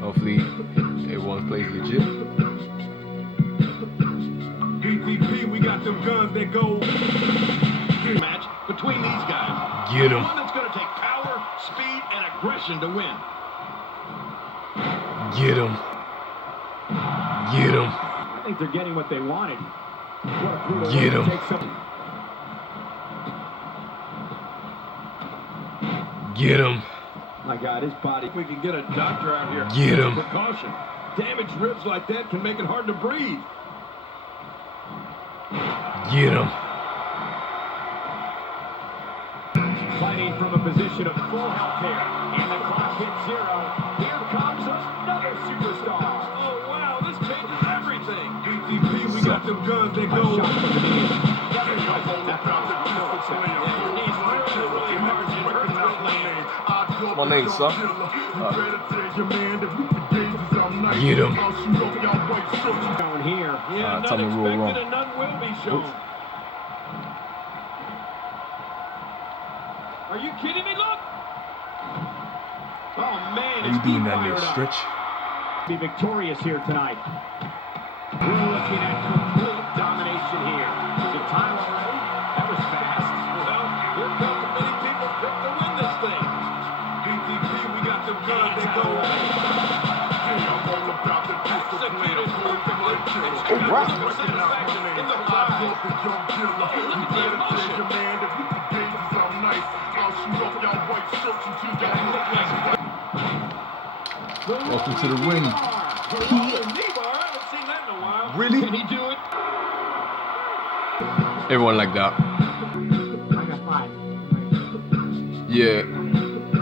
Hopefully everyone plays legit. BTP, we got them guns that go. Match between these guys. Get him. One that's going to take power, speed, and aggression to win. Get him. Get him. I think they're getting what they wanted. Get him. Get him. My God, his body. If we can get a doctor out here. Get him. Precaution. Damaged ribs like that can make it hard to breathe. Get him. Fighting from a position of full health here. And the clock hits 0. Here comes another superstar. Oh, wow, this changes everything. BTP, we got them guns that go. Shot from the knee. My name's son. Get him. Down here. Yeah, tell me real wrong. and none will be shown. Are you kidding me? Look! Oh man, How you doing that little stretch? Be victorious here tonight. We're looking at complete domination here. Is it time already? That was fast. Well, here come the many people pick to win this thing. BTP, we got them guns that go. Executed perfectly. Oh, wow. Satisfaction in the pocket. Look at the emotion. Welcome to the ring. Really? Can he do it? Everyone like that. I got 5. Yeah,